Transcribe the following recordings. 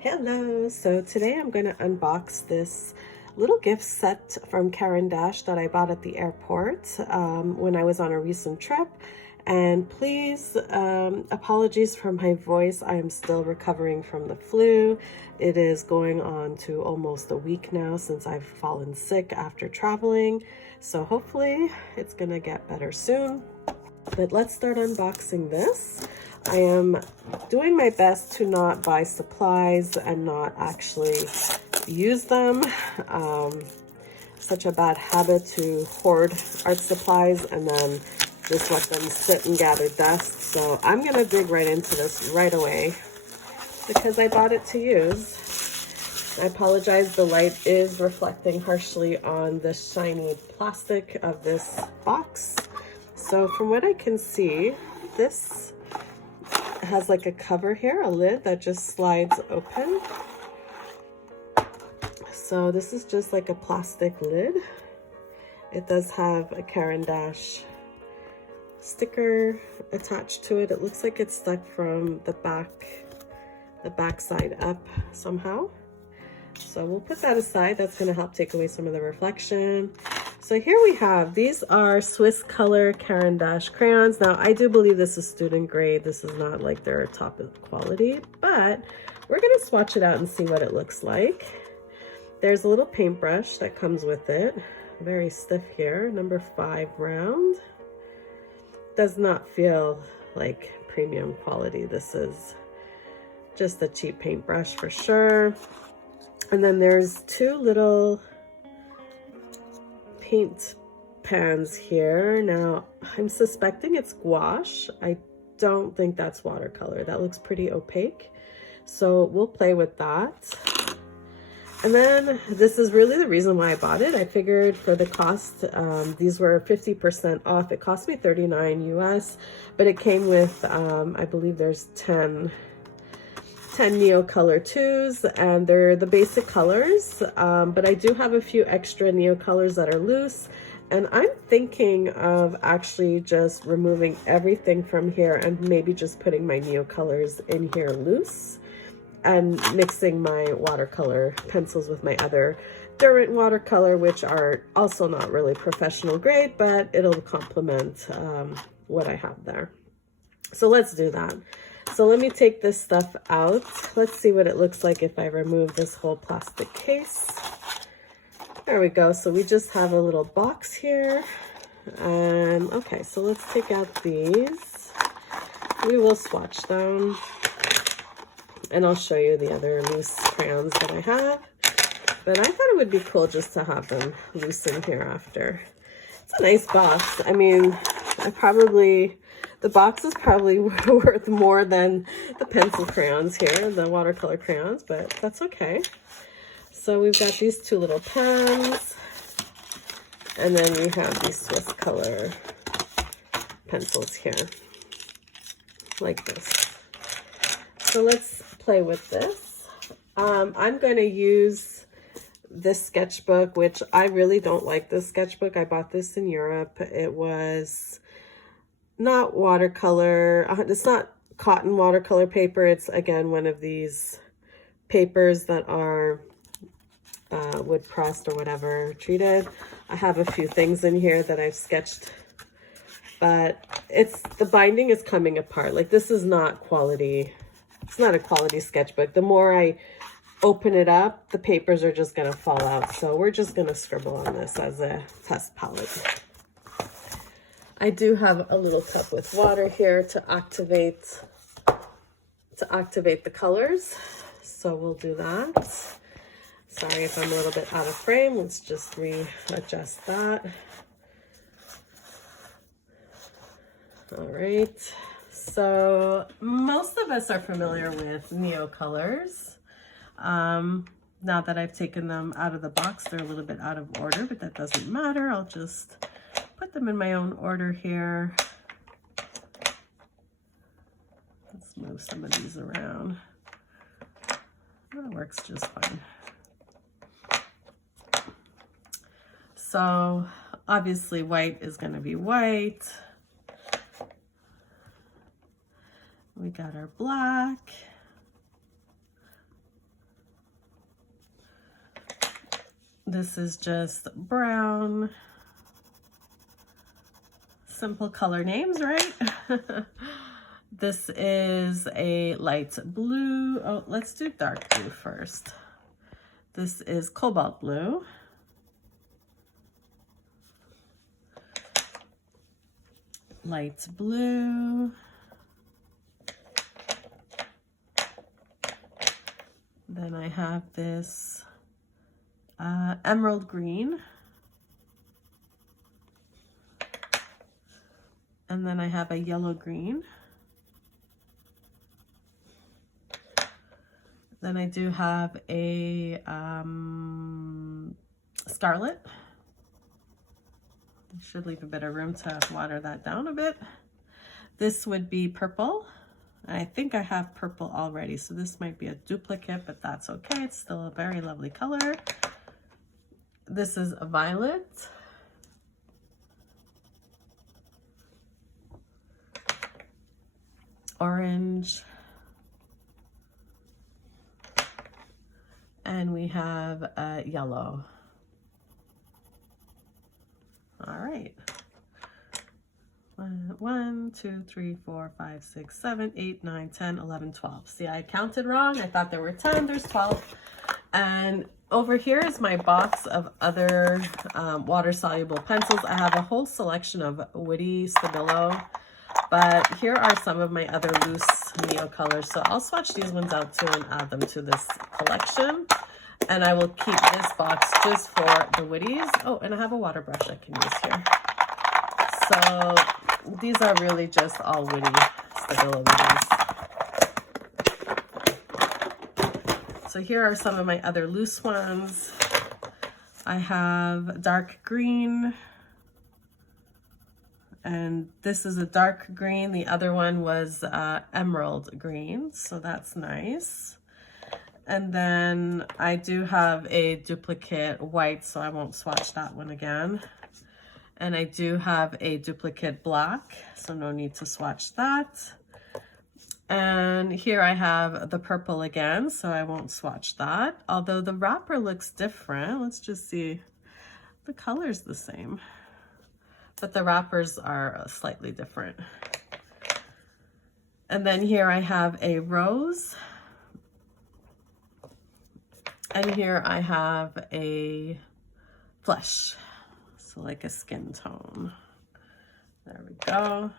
Hello, so today I'm going to unbox this little gift set from Caran D'Ache that I bought at the airport when I was on a recent trip. And please, apologies for my voice. I am still recovering from the flu. It is going on to almost a week now since I've fallen sick after traveling. So hopefully it's going to get better soon. But let's start unboxing this. I am doing my best to not buy supplies and not actually use them. Such a bad habit to hoard art supplies and then just let them sit and gather dust. So I'm gonna dig right into this right away because I bought it to use. I apologize, the light is reflecting harshly on the shiny plastic of this box. So from what I can see, this has like a cover here, a lid that just slides open. So this is just like a plastic lid. It does have a Caran D'Ache sticker attached to it. It looks like it's stuck from the back side up somehow. So we'll put that aside. That's going to help take away some of the reflection. So here we have, these are Swisscolor Caran D'Ache crayons. Now, I do believe this is student grade. This is not like their top quality, but we're going to swatch it out and see what it looks like. There's a little paintbrush that comes with it. Very stiff here, number 5 round. Does not feel like premium quality. This is just a cheap paintbrush for sure. And then there's 2 little paint pans here. Now, I'm suspecting it's gouache. I don't think that's watercolor. That looks pretty opaque. So we'll play with that. And then this is really the reason why I bought it. I figured for the cost, these were 50% off. It cost me $39 US, but it came with, I believe there's 10 Neocolor IIs, and they're the basic colors, but I do have a few extra Neocolors that are loose, and I'm thinking of actually just removing everything from here and maybe just putting my Neocolors in here loose and mixing my watercolor pencils with my other Durant watercolor, which are also not really professional grade, but it'll complement what I have there. So let's do that. So let me take this stuff out. Let's see what it looks like if I remove this whole plastic case. There we go. So we just have a little box here. Okay, so let's take out these. We will swatch them. And I'll show you the other loose crayons that I have. But I thought it would be cool just to have them loose in here after. It's a nice box. I mean, the box is probably worth more than the pencil crayons here, the watercolor crayons, but that's okay. So we've got these 2 little pens, and then we have these Swisscolor pencils here, like this. So let's play with this. I'm going to use this sketchbook, which I really don't like this sketchbook. I bought this in Europe. It was not watercolor. It's not cotton watercolor paper. It's, again, one of these papers that are wood pressed or whatever treated. I have a few things in here that I've sketched, but the binding is coming apart. Like, this is not quality. It's not a quality sketchbook. The more I open it up, the papers are just going to fall out. So we're just going to scribble on this as a test palette. I do have a little cup with water here to activate the colors. So we'll do that. Sorry if I'm a little bit out of frame. Let's just readjust that. All right. So most of us are familiar with Neocolors. Now that I've taken them out of the box, they're a little bit out of order, but that doesn't matter. I'll just put them in my own order here. Let's move some of these around. That works just fine. So obviously white is going to be white. We got our black. This is just brown. Simple color names, right? This is a light blue. Oh, let's do dark blue first. This is cobalt blue. Light blue. Then I have this emerald green. And then I have a yellow green. Then I do have a scarlet. Should leave a bit of room to water that down a bit. This would be purple. I think I have purple already, so this might be a duplicate, but that's okay. It's still a very lovely color. This is a violet. Orange. And we have yellow. All right. 1, 2, 3, 4, 5, 6, 7, 8, 9, 10, 11, 12. See, I counted wrong. I thought there were 10. There's 12. And over here is my box of other water-soluble pencils. I have a whole selection of woody Stabilo, but here are some of my other loose Neocolors. So I'll swatch these ones out too and add them to this collection. And I will keep this box just for the woodies. Oh, and I have a water brush I can use here. So these are really just all woody Stabilo woodies. So here are some of my other loose ones. I have dark green. And this is a dark green. The other one was emerald green. So that's nice. And then I do have a duplicate white, so I won't swatch that one again. And I do have a duplicate black, so no need to swatch that. And here I have the purple again, so I won't swatch that. Although the wrapper looks different. Let's just see. The color's the same, but the wrappers are slightly different. And then here I have a rose. And here I have a flesh, so like a skin tone. There we go.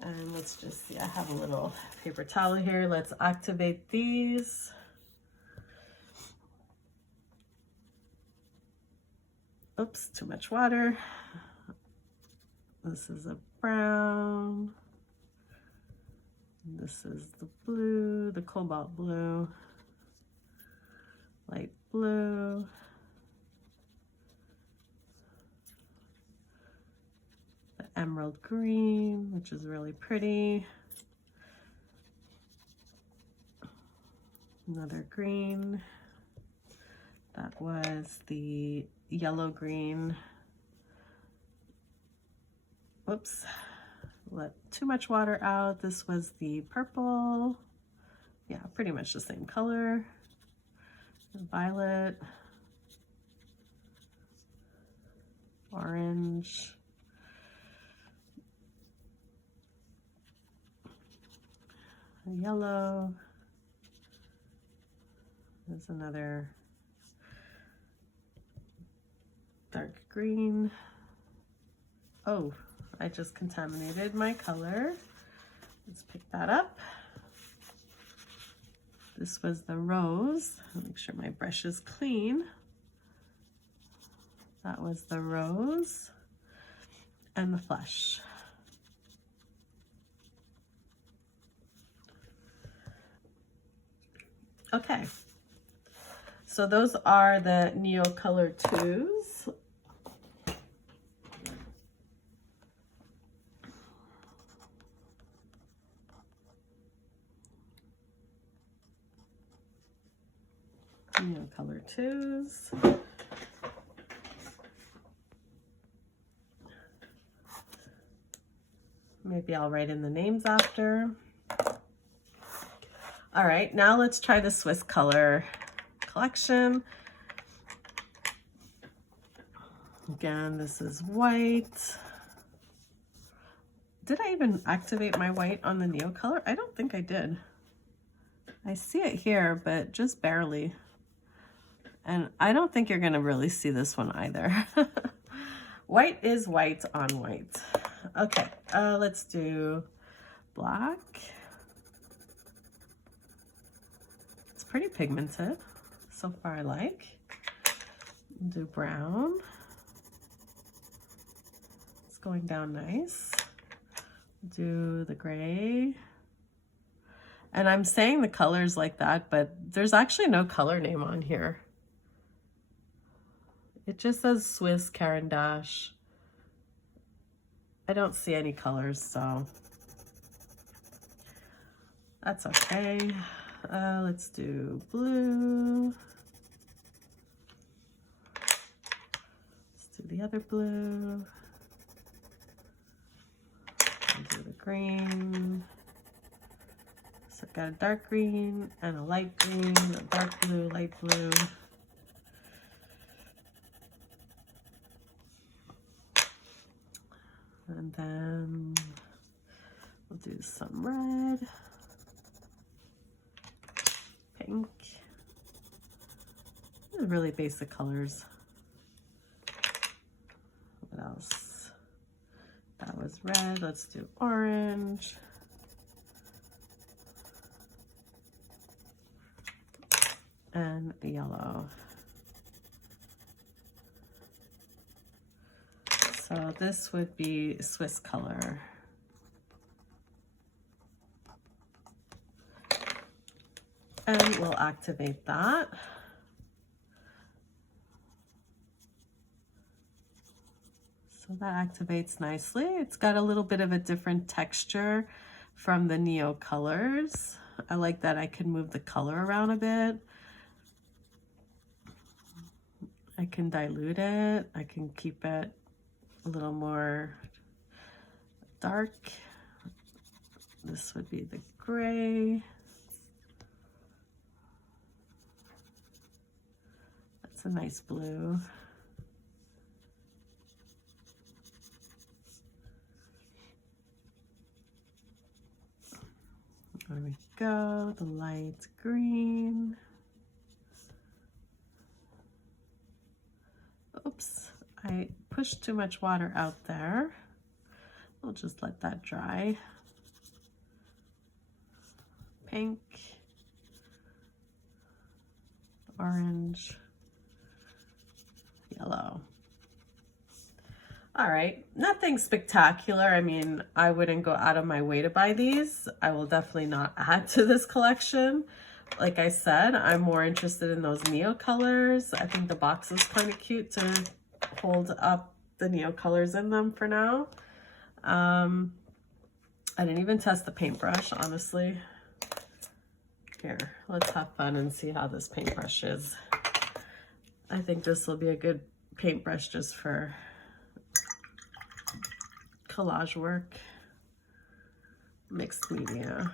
And let's just see, I have a little paper towel here. Let's activate these. Oops, too much water. This is a brown. This is the blue, the cobalt blue. Light blue, the emerald green, which is really pretty, another green, that was the yellow green, whoops, let too much water out, this was the purple, yeah, pretty much the same color. Violet, orange, yellow, there's another dark green. Oh, I just contaminated my color. Let's pick that up. This was the rose. I'll make sure my brush is clean. That was the rose and the flesh. Okay, so those are the Neocolor IIs. Neocolor IIs. Maybe I'll write in the names after. All right, now let's try the Swisscolor collection. Again, this is white. Did I even activate my white on the Neocolor? I don't think I did. I see it here, but just barely. And I don't think you're gonna really see this one either. White is white on white. Okay, let's do black. It's pretty pigmented. So far I like. Do brown. It's going down nice. Do the gray. And I'm saying the colors like that, but there's actually no color name on here. It just says Swiss Caran D'Ache. I don't see any colors, so that's okay. Let's do blue. Let's do the other blue. I'll do the green. So I've got a dark green and a light green, a dark blue, light blue. And then we'll do some red, pink. These are really basic colors. What else? That was red. Let's do orange. And yellow. So this would be Swisscolor. And we'll activate that. So that activates nicely. It's got a little bit of a different texture from the Neocolors. I like that I can move the color around a bit. I can dilute it. I can keep it a little more dark. This would be the gray. That's a nice blue. There we go, the light green. Oops, I pushed too much water out there. We'll just let that dry. Pink, orange, yellow. All right, nothing spectacular. I mean, I wouldn't go out of my way to buy these. I will definitely not add to this collection. Like I said, I'm more interested in those Neocolors. I think the box is kind of cute to hold up the Neocolors in them for now. I didn't even test the paintbrush, honestly. Here, let's have fun and see how this paintbrush is. I think this will be a good paintbrush just for collage work, mixed media.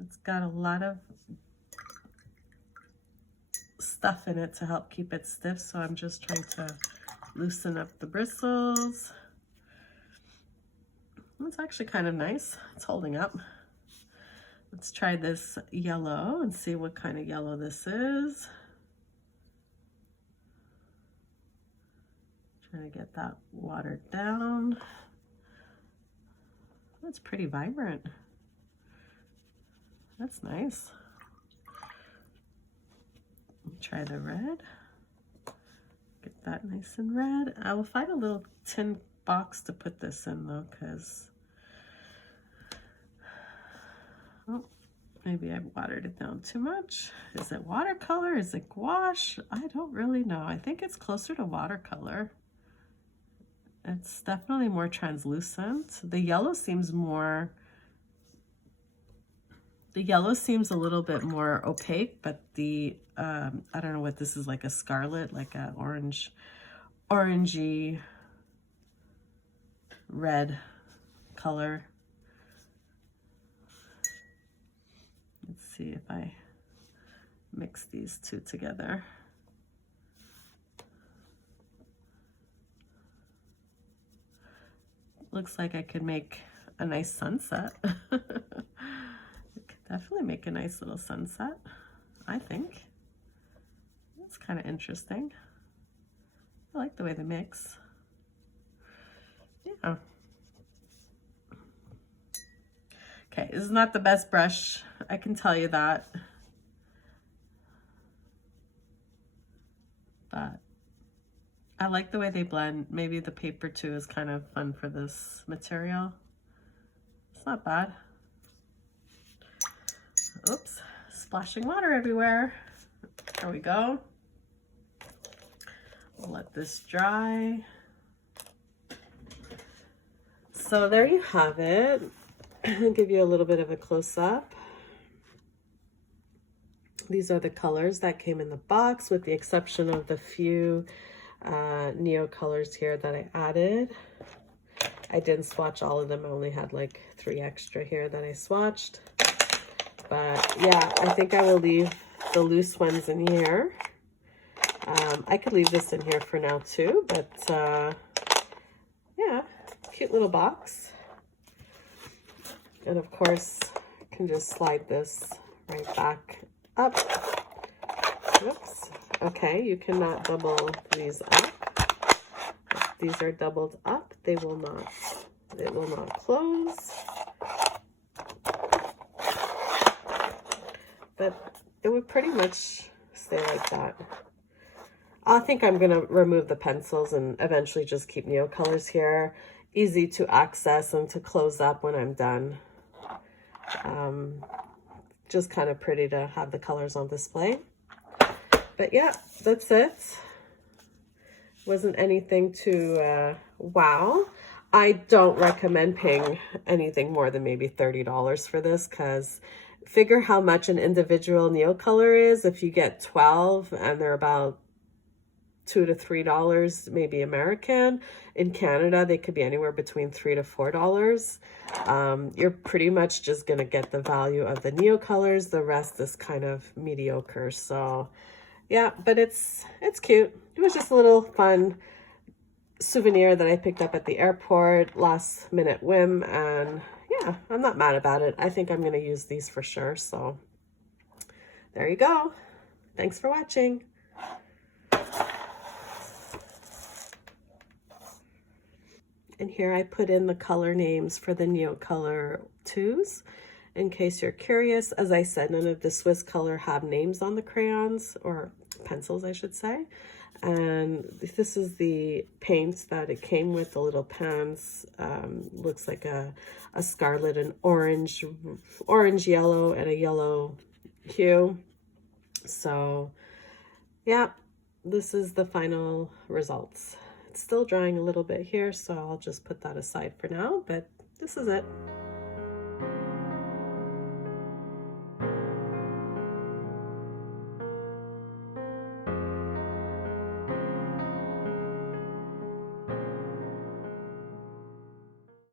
It's got a lot of stuff in it to help keep it stiff, so I'm just trying to loosen up the bristles. It's actually kind of nice. It's holding up. Let's try this yellow and see what kind of yellow this is. Trying to get that watered down. That's pretty vibrant. That's nice. Try the red. Get that nice and red. I will find a little tin box to put this in though, because maybe I watered it down too much. Is it watercolor? Is it gouache? I don't really know. I think it's closer to watercolor. It's definitely more translucent. The yellow seems more, the yellow seems a little bit more opaque, but the, I don't know what this is, like a scarlet, like a orangey red color. Let's see if I mix these two together. Looks like I could make a nice sunset. I could definitely make a nice little sunset, I think. It's kind of interesting. I like the way they mix. Yeah. Okay, this is not the best brush, I can tell you that. But I like the way they blend. Maybe the paper too is kind of fun for this material. It's not bad. Oops, splashing water everywhere. There we go. We'll let this dry. So there you have it. I'll give you a little bit of a close-up. These are the colors that came in the box, with the exception of the few Neocolors here that I added. I didn't swatch all of them. I only had like 3 extra here that I swatched. But yeah, I think I will leave the loose ones in here. I could leave this in here for now too, but yeah, cute little box. And of course, I can just slide this right back up. Oops. Okay, you cannot double these up. If these are doubled up, it will not close. But it would pretty much stay like that. I think I'm gonna remove the pencils and eventually just keep Neocolors here. Easy to access and to close up when I'm done. Just kind of pretty to have the colors on display. But yeah, that's it. Wasn't anything to wow. I don't recommend paying anything more than maybe $30 for this, because figure how much an individual Neocolor is. If you get 12 and they're about $2 to $3, maybe American. In Canada, they could be anywhere between $3 to $4. You're pretty much just gonna get the value of the Neocolors. The rest is kind of mediocre. So yeah, but it's cute. It was just a little fun souvenir that I picked up at the airport, last minute whim, and yeah, I'm not mad about it. I think I'm gonna use these for sure. So there you go. Thanks for watching. And here I put in the color names for the Neocolor IIs, in case you're curious. As I said, none of the Swisscolor have names on the crayons, or pencils, I should say. And this is the paint that it came with, the little pans. Looks like a scarlet and orange yellow, and a yellow hue. So yeah, this is the final results. It's still drying a little bit here, so I'll just put that aside for now, but this is it.